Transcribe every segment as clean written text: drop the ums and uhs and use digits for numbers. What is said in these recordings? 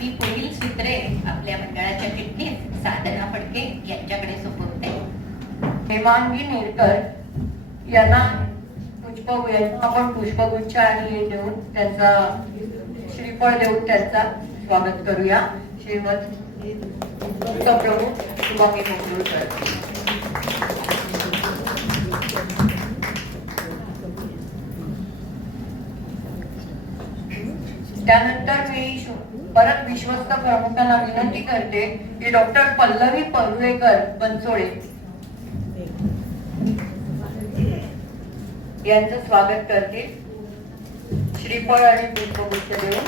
मी पुढील सूत्रे आपल्या मंडळाच्या किटनीस साधना फडके यांच्याकडे सोपवते. हेमांगी नेरकर यांना आपण पुष्पगुच्छ आणि हे देऊन त्यांचा श्रीफळ देऊन त्यांचा स्वागत करूया. श्रीमद प्रभू शुभांगी मोगलूरकर. त्यानंतर मी परत विश्वस्त प्रमुखांना विनंती करते की डॉक्टर पल्लवी परुळेकर बनसोडे यांचं स्वागत करते श्रीफळ आणि पुष्पगुच्छ देऊन.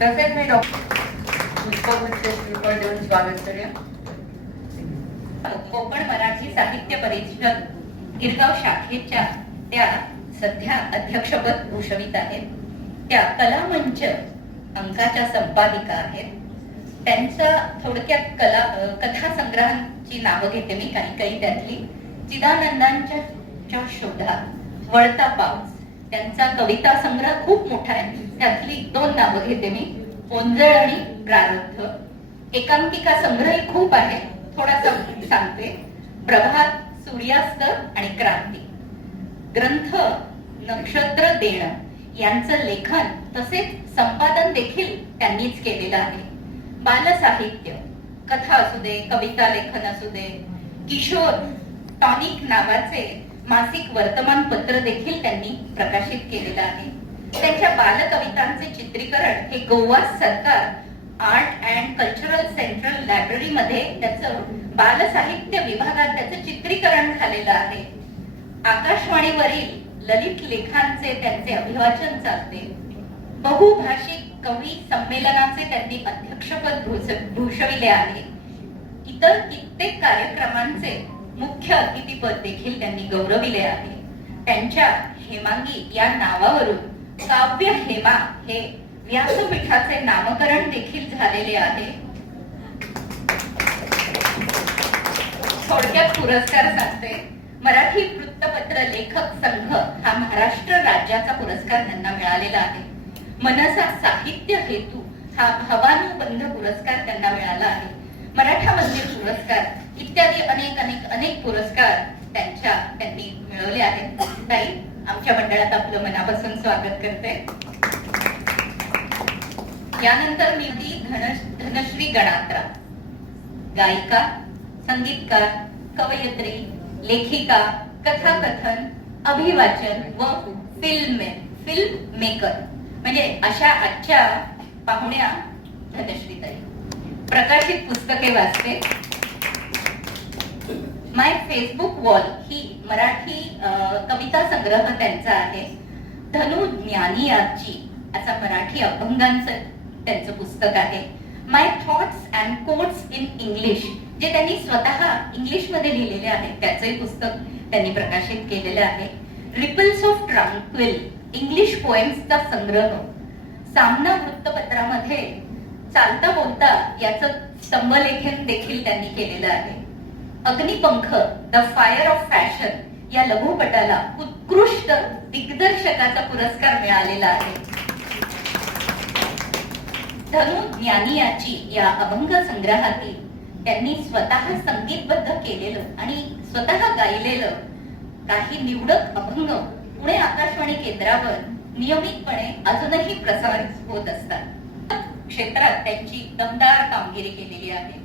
तसेच मी डॉक्टर पुष्पगुच्छ श्रीफळ देऊन स्वागत करूया. कोकण मराठी साहित्य परिषद गिरगाव शाखेच्या त्या सध्या अध्यक्षपद भूषवित आहेत. त्या कलामंच अंकाच्या संपादिका आहेत. त्यांचा थोडक्यात कथा संग्रहांची नावं घेते मी. काही त्यातली चिदानंदांच्या शोधात, वळता पाऊस, त्यांचा कविता संग्रह खूप मोठा आहे. त्यातली 2 नावं घेते मी, ओंजळ आणि प्रारब्ध. एकांकिका संग्रह खूप आहे, थोडासा सांगते. प्रभात, सूर्यास्त आणि क्रांती. ग्रंथ नक्षत्र देणं यांचं लेखन तसेच संपादन देखील त्यांनीच केलेलं आहे. बालसाहित्य, कथा असू दे, कविता लेखन असू दे, किशोर टॉनिक नावाचे मासिक वर्तमानपत्र देखील त्यांनी प्रकाशित केलेलं आहे. त्यांच्या बालकवितांचे चित्रीकरण हे गोवा सरकार art and cultural central library मध्ये त्याचं बालसाहित्य विभागात त्याचं चित्रीकरण झालेलं आहे. आकाशवाणीवरील ललित लेखांचे त्यांचे अभिवाचन चालते. बहुभाषिक कवी संमेलनाचे त्यांनी अध्यक्षपद भूषविले आहे. इतर कित्येक कार्यक्रमांचे मुख्य अतिथीपद देखील त्यांनी गौरविले आहे. त्यांच्या हेमांगी या नावावरून काव्य हेमा हे व्यासपीठाचे नामकरण देखील झालेले आहे. थोडक्यात पुरस्कार सांगते. मराठी वृत्तपत्र लेखक संघ हा महाराष्ट्र राज्याचा पुरस्कार त्यांना मिळालेला आहे. मनसा साहित्य हेतू हा भवानुबंध पुरस्कार त्यांना मिळाला आहे. मराठा मंदिर पुरस्कार इत्यादी अनेक पुरस्कार त्यांनी मिळवले आहेत. ताई, आमच्या मंडळात आपलं मनापासून स्वागत करते. यानंतर मी धनश्री गणात्रा, गायिका, संगीतकार, कवयित्री, लेखिका, कथाकथन, अभिवाचन व फिल्म मेकर म्हणजे अशा आजच्या पाहुण्या धनश्रीताई. प्रकाशित पुस्तके वाचते. माय फेसबुक वॉल ही मराठी कविता संग्रह त्यांचा आहे. धनु ज्ञानी आजची असा मराठी अभंगांचं त्यांचं पुस्तक आहे. My thoughts and quotes in English जे त्यांनी स्वतः इंग्लिश मध्ये लिहिलेले आहे त्याचंही पुस्तक त्यांनी प्रकाशित केलेलं आहे. रिपल्स ऑफ ट्रँक्विल इंग्लिश पोएम्सचा संग्रह सामना वृत्तपत्रामध्ये चालता बोलता याचं स्तंभलेखन देखील त्यांनी केलेलं आहे. Agnipankh the fire of fashion या लघुपटाला उत्कृष्ट दिग्दर्शकाचा पुरस्कार मिळालेला आहे. धनु ज्ञानियाची या अभंग संग्रहातील त्यांनी स्वतः संगीतबद्ध केलेलं आणि स्वतः गायलेलं काही निवडक अभंग पुणे आकाशवाणी केंद्रावर नियमितपणे अजूनही प्रसारित होत असतात. क्षेत्रात त्यांची दमदार कामगिरी केलेली आहे.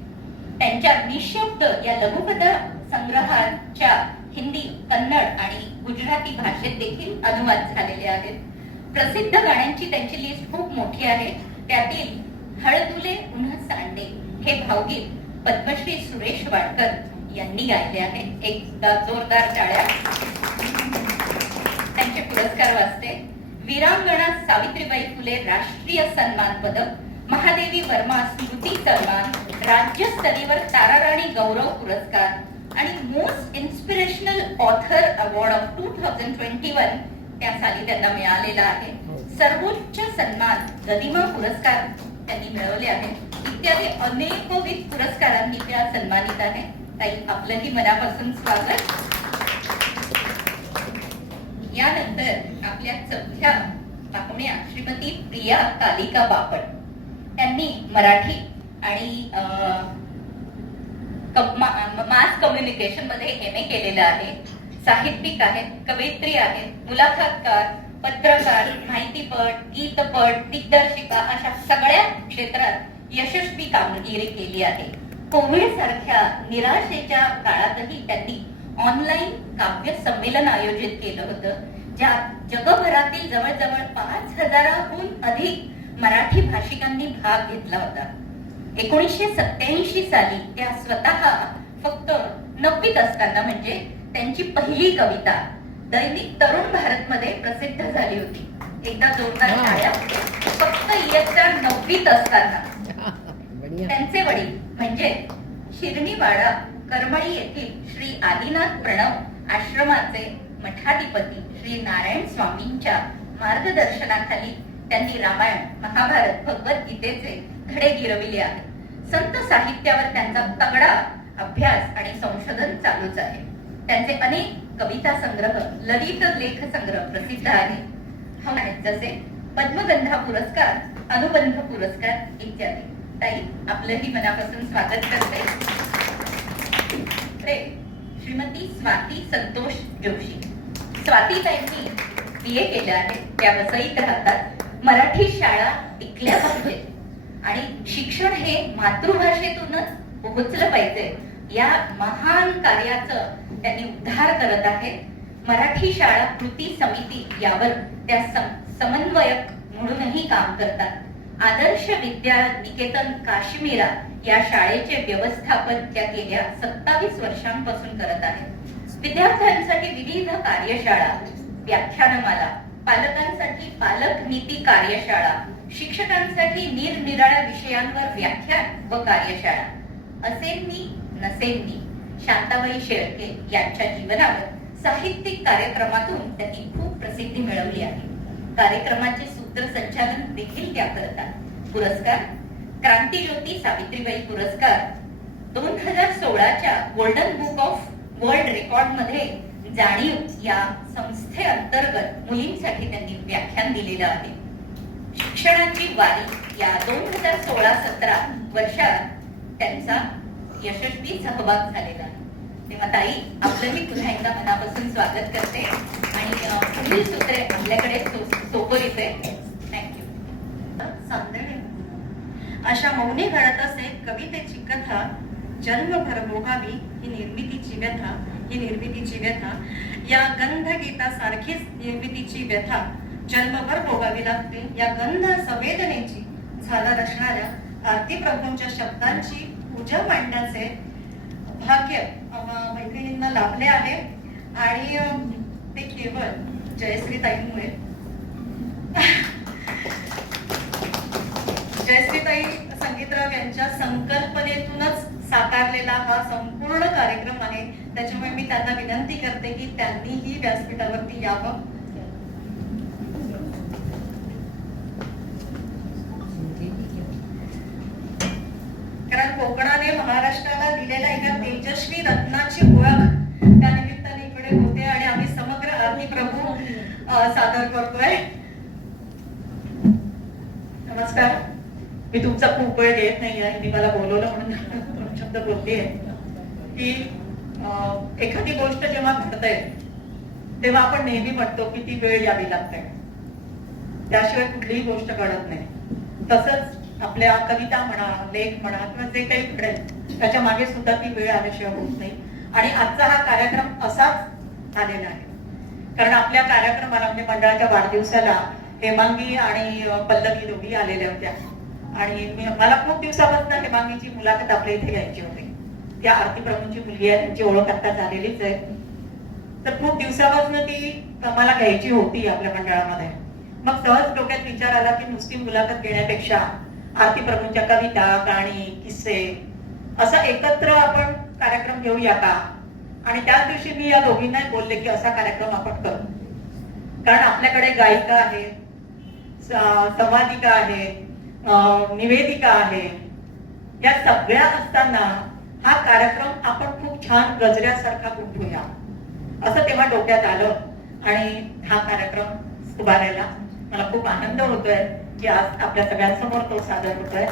त्यांच्या निशब्द या लघुपट संग्रहाच्या हिंदी, कन्नड आणि गुजराती भाषेत देखील अनुवाद झालेले आहेत. प्रसिद्ध गाण्यांची त्यांची लिस्ट खूप मोठी आहे. त्यातील हळदुले उन्ह सांडे हे भावगीत पद्मश्री सुरेश वाडकर यांनी गायले आहे. एकदा जोरदार टाळ्या. त्यांचे पुरस्कार वाचते. वीरांगणा सावित्रीबाई फुले राष्ट्रीय सन्मान पदक, महादेवी वर्मा स्मृती सन्मान, राज्यस्तरीवर ताराराणी गौरव पुरस्कार आणि most inspirational author award of 2021 त्या साली त्यांना मिळालेला आहे. सर्वोच्च सन्मान गदिमा पुरस्कार त्यांनी मिळवले आहेत. इत्यादी अनेकविध पुरस्कारांनी त्या सन्मानित आहे. ताई, आपलंही मनापासून स्वागत. यानंतर आपल्या चौथ्या पाहुण्या श्रीमती प्रिया कालिका बापट. त्यांनी मराठी आणि मास कम्युनिकेशन मध्ये MA केलेलं आहे. साहित्यिक आहेत, कवयित्री आहेत, मुलाखतकार, पत्रकार, माहितीपट, गीतपट, दिग्दर्शिका अशा सगळ्या क्षेत्रात यशस्वी कामगिरी केली आहे. कोविड सारख्या निराशेच्या काळातही त्यांनी ऑनलाईन काव्य संमेलन आयोजित केलं होतं, ज्यात जगभरातील जवळजवळ 5,000हून अधिक मराठी भाषिकांनी भाग घेतला होता. 1987 साली त्या स्वतः फक्त 9वीत असताना म्हणजे त्यांची पहिली कविता दैनिक तरुण भारत मध्ये प्रसिद्ध झाली होती. एकदा जोरदार टाळ्या. फक्त इयत्ता 9वीत असताना त्यांचे वडील म्हणजे शिरणीवाडा करमळी येथील श्री आदिनाथ प्रणव आश्रमाचे मठाधिपती श्री नारायण स्वामींच्या मार्गदर्शनाखाली त्यांनी रामायण, महाभारत, भगवद्गीतेचे धडे गिरविले आहेत. संत साहित्यावर त्यांचा तगडा अभ्यास आणि संशोधन चालूच आहे. त्यांचे अनेक कविता संग्रह, ललित लेख संग्रह प्रसिद्ध आहेत, जसे पद्मगंधा पुरस्कार, अनुबंध पुरस्कार इत्यादी. ताई, आपलंही मनापासून स्वागत करते. श्रीमती स्वाती संतोष जोशी. स्वातीताईंनी BA केलं आहे. त्या वसईत राहतात. मराठी शाळा टिकल्या पाहिजेत आणि शिक्षण हे मातृभाषेतूनच पोहोचलं पाहिजे या महान कार्याचं त्यांनी उद्धार करत आहेत. मराठी शाळा कृती समिती यावर त्या समन्वयक म्हणूनही काम करतात. आदर्श विद्या निकेतन काश्मीरा या शाळेचे व्यवस्थापन त्या गेल्या 27 वर्षांपासून करत आहेत. विद्यार्थ्यांसाठी विविध कार्यशाळा, व्याख्यानमाला, पालकांसाठी पालक नीती कार्यशाळा, शिक्षकांसाठी निरनिराळ्या विषयांवर व्याख्यान व कार्यशाळा. असेल मी नसेल मी शांताबाई शेळके यांच्या जीवनावर साहित्यिक कार्यक्रमातून त्यांनी खूप प्रसिद्धी मिळवली आहे. कार्यक्रमाचे सूत्रसंचालन देखील त्या करतात. पुरस्कार: क्रांतीज्योती सावित्रीबाई पुरस्कार 2016च्या golden book of world record मध्ये जाणीव या संस्थेअंतर्गत मुलींसाठी त्यांनी व्याख्यान दिलेलं आहे. शिक्षणाची वारी या 2016-17 वर्षात त्यांचा यशस्वी सहभाग झालेला आहे. तेव्हा ताई, आपलंही पुन्हा एकदा मनापासून स्वागत करते आणि पुढील सूत्रे आपल्याकडे सोपविते. थँक्यू. सांदणे अशा मौनी घडत असे कवितेची कथा, जन्मभर भोगावी ही निर्मितीची व्यथा, ही निर्मितीची व्यथा. या गंधगीतासारखीच निर्मितीची व्यथा जन्मभर भोगावी लागते. या गंध संवेदनेची झाला रचणाऱ्या आरती प्रभूंच्या शब्दांची पूजा मांडण्याचे भाग्य मैत्रिणींना लाभले आहे आणि ते केवळ जयश्रीताईंमुळे. जयश्रीताई संगीतराव यांच्या संकल्पनेतूनच साकारलेला हा संपूर्ण कार्यक्रम आहे. त्याच्यामुळे मी त्यांना विनंती करते की त्यांनीही व्यासपीठावरती यावं. कारण कोकणाने महाराष्ट्राला दिलेल्या एका तेजस्वी रत्नाची ओळख त्या निमित्ताने इकडे होते आणि आम्ही समग्र आरती प्रभू सादर करतोय. नमस्कार. मी तुमचा खूप वेळ घेत नाही आहे. मी मला बोलवलं म्हणून दोन शब्द बोलतेय की एखादी गोष्ट जेव्हा घडते तेव्हा आपण नेहमी म्हणतो की ती वेळ यावी लागते, त्याशिवाय कुठलीही गोष्ट घडत नाही. तसंच आपल्या कविता म्हणा, लेख म्हणा किंवा जे काही घडेल त्याच्या मागे सुद्धा ती वेळ आल्याशिवाय होत नाही. आणि आजचा हा कार्यक्रम असाच आलेला आहे. कारण आपल्या कार्यक्रमाला म्हणजे मंडळाच्या वाढदिवसाला हेमांगी आणि पल्लवी दोघी आलेल्या होत्या आणि मला खूप दिवसापासून हेमांगीची मुलाखत आपल्या इथे घ्यायची होती. त्या आरती प्रभूंची मुलगी आहे, त्यांची ओळख आता झालेलीच आहे. तर खूप दिवसापासून ती मला घ्यायची होती आपल्या मंडळामध्ये. मग सहज डोक्यात विचार आला की नुसती मुलाखत घेण्यापेक्षा आरती प्रभूंच्या कविता, गाणी, किस्से असं एकत्र आपण कार्यक्रम घेऊया का. आणि त्याच दिवशी मी या दोघींना बोलले की असा कार्यक्रम आपण करू. कारण आपल्याकडे गायिका आहेत, संवादिका आहे, निवेदिका आहे, या सगळ्या असताना हा कार्यक्रम आपण खूप छान गजऱ्यासारखा गुंफूया असं तेव्हा डोक्यात आलं आणि हा कार्यक्रम उभारायला मला खूप आनंद होतोय की आज आपल्या सगळ्यांसमोर तो सादर होतोय.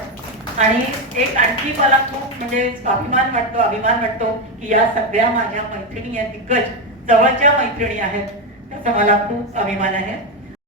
आणि एक आणखी मला खूप म्हणजे स्वाभिमान वाटतो, अभिमान वाटतो की या सगळ्या माझ्या मैत्रिणी या दिग्गज जवळच्या मैत्रिणी आहेत, त्याचा मला खूप अभिमान आहे.